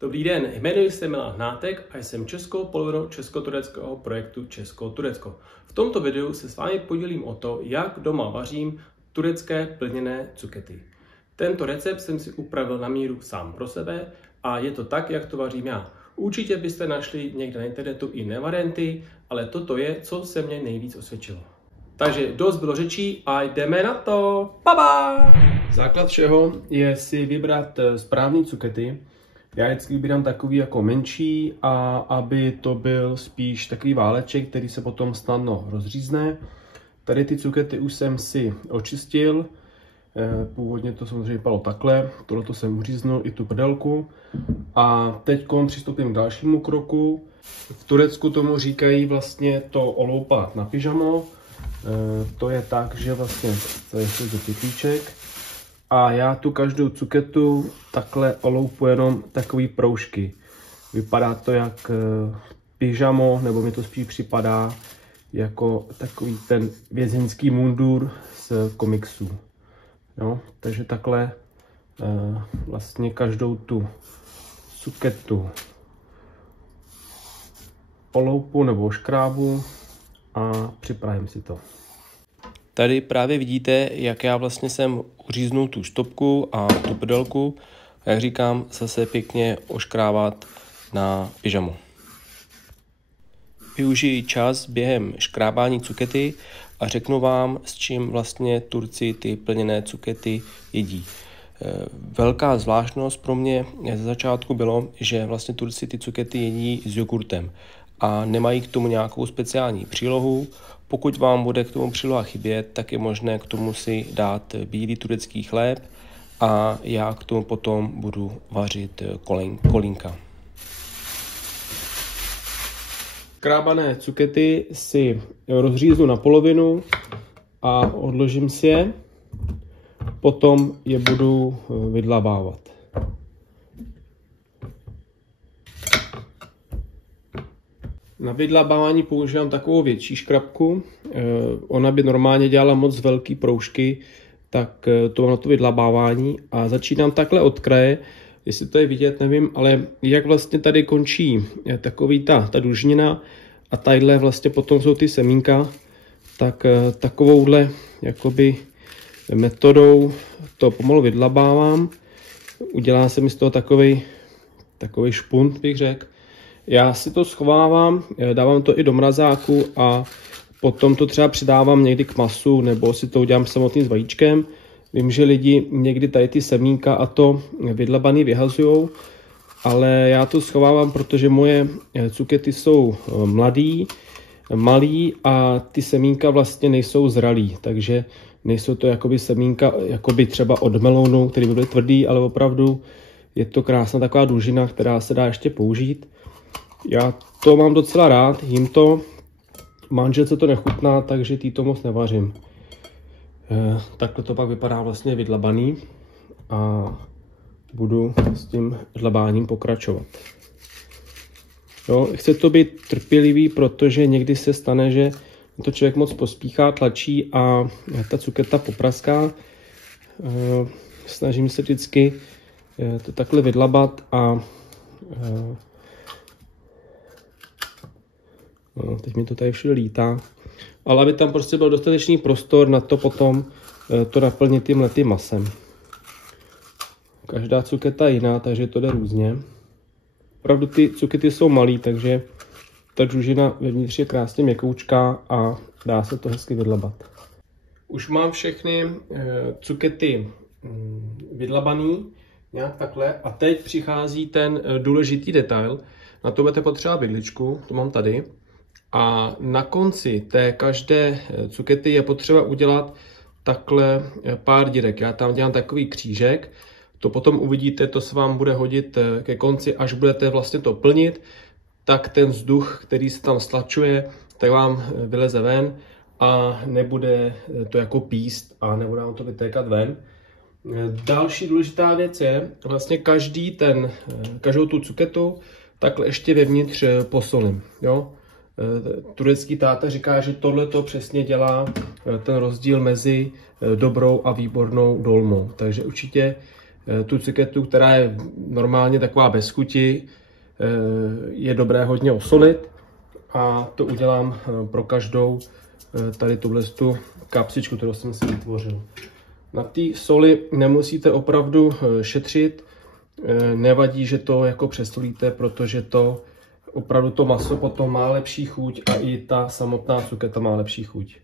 Dobrý den, jmenuji se Milan Hnátek a jsem českou polovinou česko-tureckého projektu Česko-Turecko. V tomto videu se s vámi podělím o to, jak doma vařím turecké plněné cukety. Tento recept jsem si upravil na míru sám pro sebe a je to tak, jak to vařím já. Určitě byste našli někde na internetu i jiné varianty, ale toto je, co se mně nejvíc osvědčilo. Takže dost bylo řečí a jdeme na to! Baba! Základ všeho je si vybrat správný cukety. Já vždycky vybírám takový jako menší, a aby to byl spíš takový váleček, který se potom snadno rozřízne. Tady ty cukety už jsem si očistil. Původně to samozřejmě vypadalo takhle. Tohle jsem uříznul i tu prdelku. A teď přistoupím k dalšímu kroku. V Turecku tomu říkají vlastně to oloupat na pyžamo. To je tak, že vlastně to je pytlíček. A já tu každou cuketu takhle oloupu jenom takový proužky. Vypadá to jak pyžamo, nebo mi to spíš připadá jako takový ten vězeňský mundur z komiksů. Jo? Takže takhle vlastně každou tu cuketu oloupu nebo škrábu a připravím si to. Tady právě vidíte, jak já vlastně jsem uříznul tu štopku a tu prdelku. A jak říkám, zase pěkně oškrávat na pyžamo. Využiji čas během škrábání cukety a řeknu vám, s čím vlastně Turci ty plněné cukety jedí. Velká zvláštnost pro mě ze začátku bylo, že vlastně Turci ty cukety jedí s jogurtem a nemají k tomu nějakou speciální přílohu. Pokud vám bude k tomu příloha chybět, tak je možné k tomu si dát bílý turecký chléb a já k tomu potom budu vařit kolínka. Krábané cukety si rozříznu na polovinu a odložím si je. Potom je budu vydlabávat. Na vydlabávání používám takovou větší škrabku. Ona by normálně dělala moc velký proužky, tak to mám na to vydlabávání. A začínám takhle od kraje, jestli to je vidět, nevím, ale jak vlastně tady končí takový ta dužnina a tadyhle vlastně potom jsou ty semínka, tak takovouhle jakoby metodou to pomalu vydlabávám. Udělá se mi z toho takový špunt, bych řekl. Já si to schovávám, dávám to i do mrazáku a potom to třeba přidávám někdy k masu nebo si to udělám samotným s vajíčkem. Vím, že lidi někdy tady ty semínka a to vydlabaný vyhazujou, ale já to schovávám, protože moje cukety jsou malý a ty semínka vlastně nejsou zralý, takže nejsou to jakoby semínka jakoby třeba od melounu, který by byly tvrdý, ale opravdu je to krásná taková dužina, která se dá ještě použít. Já to mám docela rád, jím to, manželce to nechutná, takže tý to moc nevařím. Takhle to pak vypadá vlastně vydlabaný a budu s tím dlabáním pokračovat. Jo, chce to být trpělivý, protože někdy se stane, že to člověk moc pospíchá, tlačí a ta cuketa popraská. Snažím se vždycky to takhle vydlabat a teď mi to tady všude lítá. Ale aby tam prostě byl dostatečný prostor na to potom to naplnit tím mletým masem. Každá cuketa je jiná, takže to jde různě. Opravdu ty cukety jsou malý, takže ta dužina vevnitř je krásně měkoučká a dá se to hezky vydlabat. Už mám všechny cukety vydlabaný, nějak takhle. A teď přichází ten důležitý detail. Na to budete potřebovat vidličku, to mám tady. A na konci té každé cukety je potřeba udělat takhle pár dírek. Já tam dělám takový křížek. To potom uvidíte, to se vám bude hodit ke konci, až budete vlastně to plnit, tak ten vzduch, který se tam stlačuje, tak vám vyleze ven a nebude to jako píst a nebude vám to vytékat ven. Další důležitá věc je, vlastně každou tu cuketu takhle ještě vevnitř posolím. Jo? Turecký táta říká, že tohle to přesně dělá ten rozdíl mezi dobrou a výbornou dolmou. Takže určitě Tu cuketu, která je normálně taková bez chuti, je dobré hodně osolit a to udělám pro každou tady tu kapsičku, kterou jsem si vytvořil. Na té soli nemusíte opravdu šetřit, nevadí, že to jako přesolíte, protože to opravdu to maso potom má lepší chuť a i ta samotná cuketa má lepší chuť.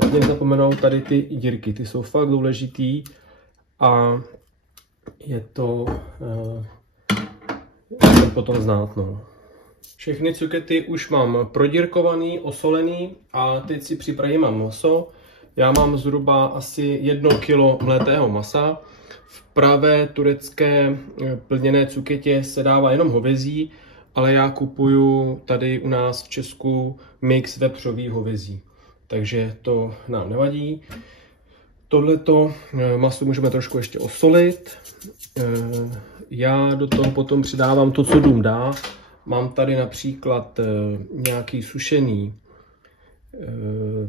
Hlavně nezapomenout tady ty dírky, ty jsou fakt důležitý a je to potom znát. No. Všechny cukety už mám prodírkovaný, osolený a teď si připravím maso. Já mám zhruba asi 1 kg mlétého masa. V pravé turecké plněné cuketě se dává jenom hovězí, ale já kupuju tady u nás v Česku mix vepřový hovězí. Takže to nám nevadí. Tohleto maso můžeme trošku ještě osolit. Já do toho potom přidávám to, co dům dá. Mám tady například nějaký sušený,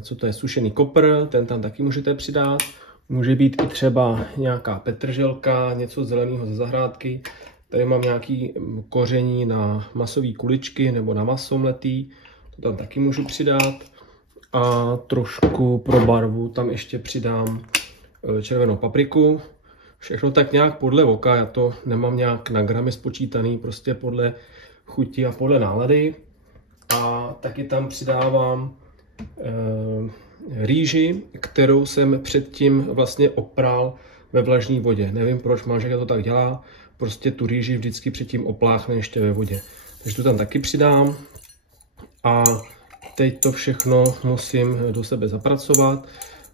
co to je, sušený kopr, ten tam taky můžete přidat. Může být i třeba nějaká petrželka, něco zeleného ze zahrádky. Tady mám nějaký koření na masové kuličky nebo na maso mletý, to tam taky můžu přidat. A trošku pro barvu tam ještě přidám červenou papriku. Všechno tak nějak podle oka, já to nemám nějak na gramy spočítaný, prostě podle chuti a podle nálady. A taky tam přidávám rýži, kterou jsem předtím vlastně opral ve vlažné vodě. Nevím, proč manželka to tak dělá, prostě tu rýži vždycky předtím opláchne ještě ve vodě. Takže to tam taky přidám a teď to všechno musím do sebe zapracovat,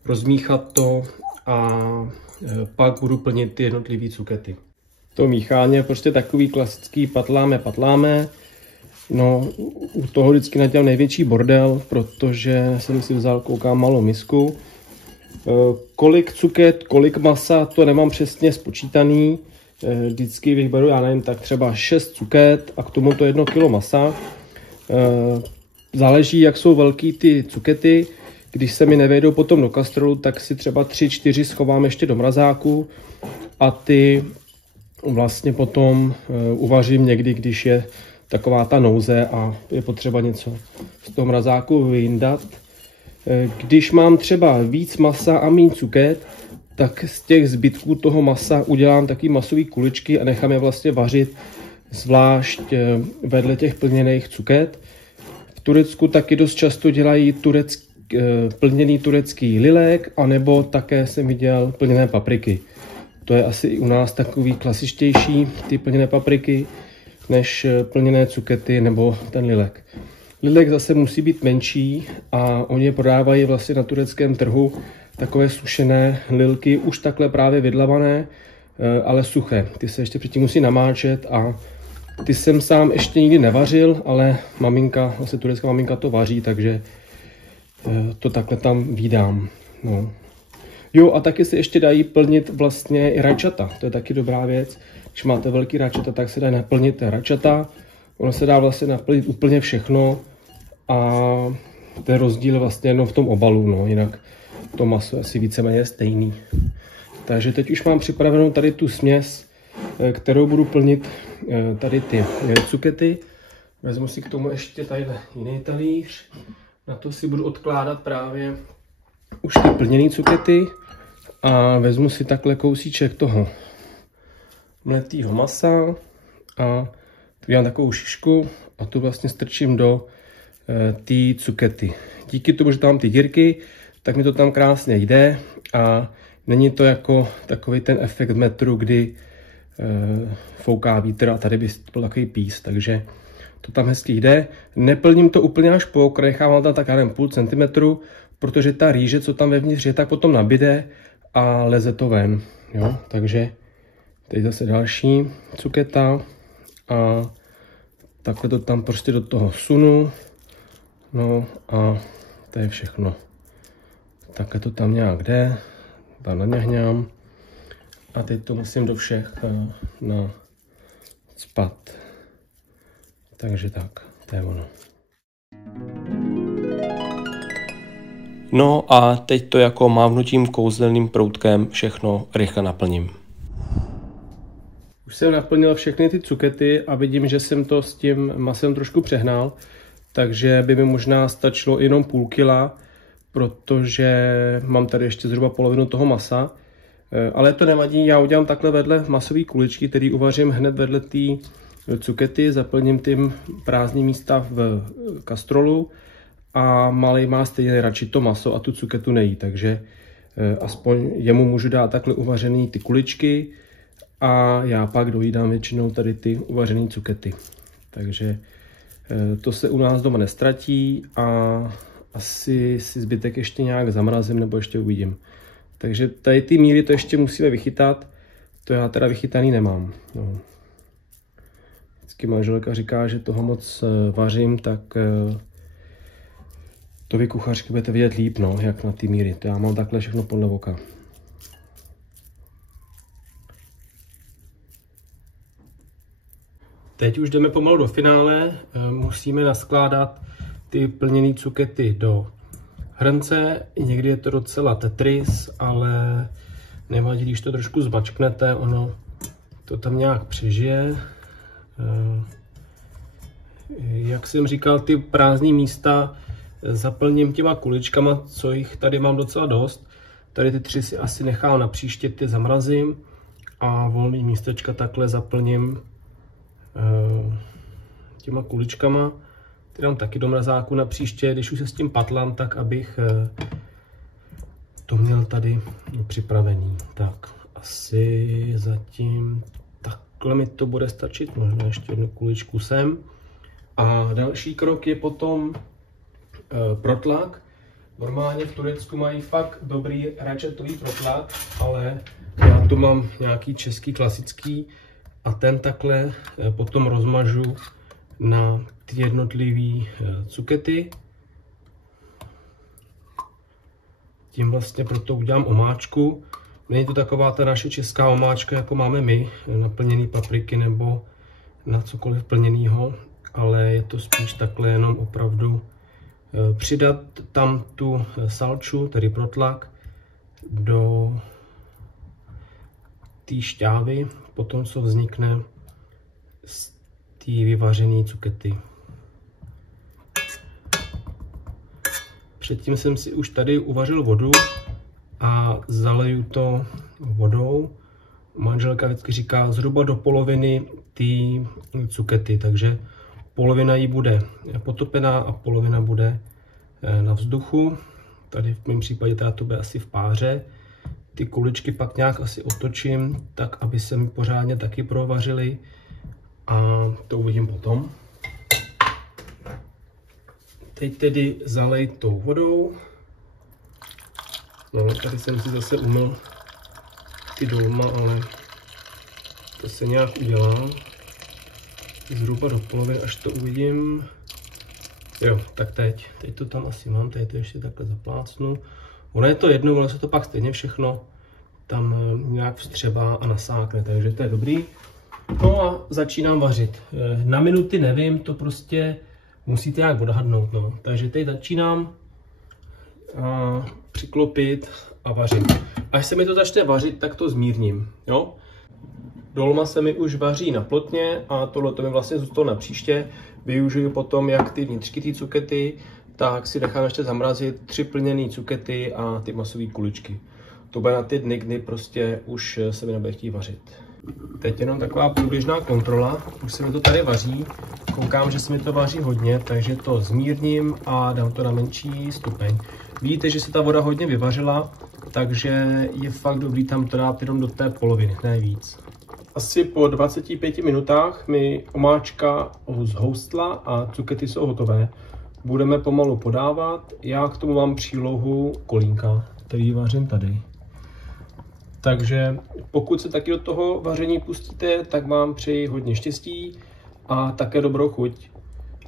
rozmíchat to a pak budu plnit ty jednotlivé cukety. To míchání je prostě takový klasický patláme. No, u toho vždycky nadělám největší bordel, protože jsem si vzal, koukám, malou misku. Kolik cuket, kolik masa, to nemám přesně spočítaný. Vždycky vyberu, já nevím, tak třeba 6 cuket a k tomu to 1 kg masa. Záleží, jak jsou velký ty cukety. Když se mi nevejdou potom do kastrolu, tak si třeba 3-4 schovám ještě do mrazáku a ty vlastně potom uvařím někdy, když je taková ta nouze a je potřeba něco z toho mrazáku vyndat. Když mám třeba víc masa a méně cuket, tak z těch zbytků toho masa udělám taky masové kuličky a nechám je vlastně vařit zvlášť vedle těch plněných cuket. V Turecku taky dost často dělají plněný turecký lilek, anebo také jsem viděl plněné papriky. To je asi i u nás takový klasičtější, ty plněné papriky, než plněné cukety nebo ten lilek. Lilek zase musí být menší a oni prodávají vlastně na tureckém trhu takové sušené lilky, už takhle právě vydlavané, ale suché. Ty se ještě předtím musí namáčet a ty jsem sám ještě nikdy nevařil, ale maminka, vlastně turecká maminka to vaří, takže to takhle tam vídám. No. Jo, a taky se ještě dají plnit vlastně i rajčata. To je taky dobrá věc. Když máte velký rajčata, tak se dají naplnit rajčata. Ono se dá vlastně naplnit úplně všechno a ten rozdíl je vlastně jenom v tom obalu, no. Jinak to maso je asi víceméně stejný. Takže teď už mám připravenou tady tu směs, kterou budu plnit tady ty cukety. Vezmu si k tomu ještě tadyhle jiný talíř. Na to si budu odkládat právě už ty plněné cukety a vezmu si takhle kousíček toho mletého masa a udělám takovou šišku a tu vlastně strčím do té cukety. Díky tomu, že tam mám ty dírky, tak mi to tam krásně jde a není to jako takový ten efekt metru, kdy fouká vítr a tady by byl takový pís, takže to tam hezky jde. Neplním to úplně až po okraj, nechávám tam tak jenom půl centimetru, protože ta rýže, co tam vevnitř je, tak potom nabyde a leze to ven. Jo? Takže teď zase další cuketa a takhle to tam prostě do toho sunu. No a to je všechno. Takhle to tam nějak jde, tam naňahňám a teď to musím do všech nacpat. Takže tak, to je ono. No a teď to jako mávnutím kouzelným proutkem všechno rychle naplním. Už jsem naplnil všechny ty cukety a vidím, že jsem to s tím masem trošku přehnal, takže by mi možná stačilo jenom půl kila, protože mám tady ještě zhruba polovinu toho masa. Ale to nevadí, já udělám takhle vedle masové kuličky, který uvařím hned vedle té cukety, zaplním tím prázdné místa v kastrolu a malej má stejně radši to maso a tu cuketu nejí, takže aspoň jemu můžu dát takhle uvařený ty kuličky a já pak dojídám většinou tady ty uvařené cukety. Takže to se u nás doma nestratí a asi si zbytek ještě nějak zamrazím nebo ještě uvidím. Takže tady ty míry to ještě musíme vychytat, to já teda vychytaný nemám. No. Vždycky manželka říká, že toho moc vařím, tak to vy kuchařky budete vidět líp, no, jak na ty míry. To já mám takhle všechno podle oka. Teď už jdeme pomalu do finále, musíme naskládat ty plněné cukety do hrnce. Někdy je to docela Tetris, ale nevadí, když to trošku zmačknete, ono to tam nějak přežije. Jak jsem říkal, ty prázdné místa zaplním těma kuličkama, co jich tady mám docela dost. Tady ty 3 si asi nechám na příště, ty zamrazím a volný místečka takhle zaplním těma kuličkama. Ty dám taky do mrazáku na příště, když už se s tím patlám, tak abych to měl tady připravený. Tak asi zatím takhle mi to bude stačit, možná ještě jednu kuličku sem. A další krok je potom protlak. Normálně v Turecku mají fakt dobrý rajčatový protlak, ale já tu mám nějaký český klasický a ten takhle potom rozmažu na ty jednotlivé cukety. Tím vlastně proto udělám omáčku. Není to taková ta naše česká omáčka, jako máme my, na plněný papriky nebo na cokoliv plněnýho, ale je to spíš takhle jenom opravdu přidat tam tu salču, tedy protlak, do té šťávy, potom co vznikne z té vyvařené cukety. Předtím jsem si už tady uvařil vodu a zaleju to vodou. Manželka vždycky říká zhruba do poloviny té cukety, takže polovina jí bude potopená a polovina bude na vzduchu. Tady v mém případě teda to bude asi v páře. Ty kuličky pak nějak asi otočím, tak aby se mi pořádně taky provařily a to uvidím potom. Teď tedy zalej tou vodou. No, tady jsem si zase umyl ty dolma, ale to se nějak udělá. Zhruba do poloviny, až to uvidím. Jo, tak teď to tam asi mám, tady to ještě takhle zaplácnu. Ono je to jedno, ono se to pak stejně všechno tam nějak vstřebá a nasákne, takže to je dobrý. No a začínám vařit. Na minuty nevím, to prostě musíte nějak odhadnout, no. Takže teď začínám přiklopit a vařit. Až se mi to začne vařit, tak to zmírním, jo. Dolma se mi už vaří na plotně a tohle to mi vlastně zůstalo na příště. Využiju potom jak ty vnitřky té cukety, tak si nechám ještě zamrazit 3 plněné cukety a ty masové kuličky. To bude na ty dny, kdy prostě už se mi nebude chtít vařit. Teď jenom taková průběžná kontrola, už se mi to tady vaří. Koukám, že se mi to vaří hodně, takže to zmírním a dám to na menší stupeň. Vidíte, že se ta voda hodně vyvařila, takže je fakt dobrý tam to dát jenom do té poloviny, ne víc. Asi po 25 minutách mi omáčka zhoustla a cukety jsou hotové. Budeme pomalu podávat. Já k tomu mám přílohu kolínka, který vařím tady. Takže pokud se taky do toho vaření pustíte, tak vám přeji hodně štěstí a také dobrou chuť.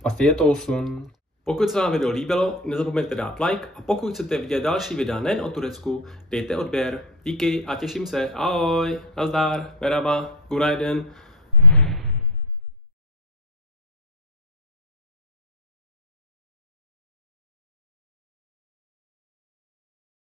Afiyet olsun. Pokud se vám video líbilo, nezapomeňte dát like a pokud chcete vidět další videa nejen o Turecku, dejte odběr. Díky a těším se. Ahoj, nazdar, merhaba, günaydin.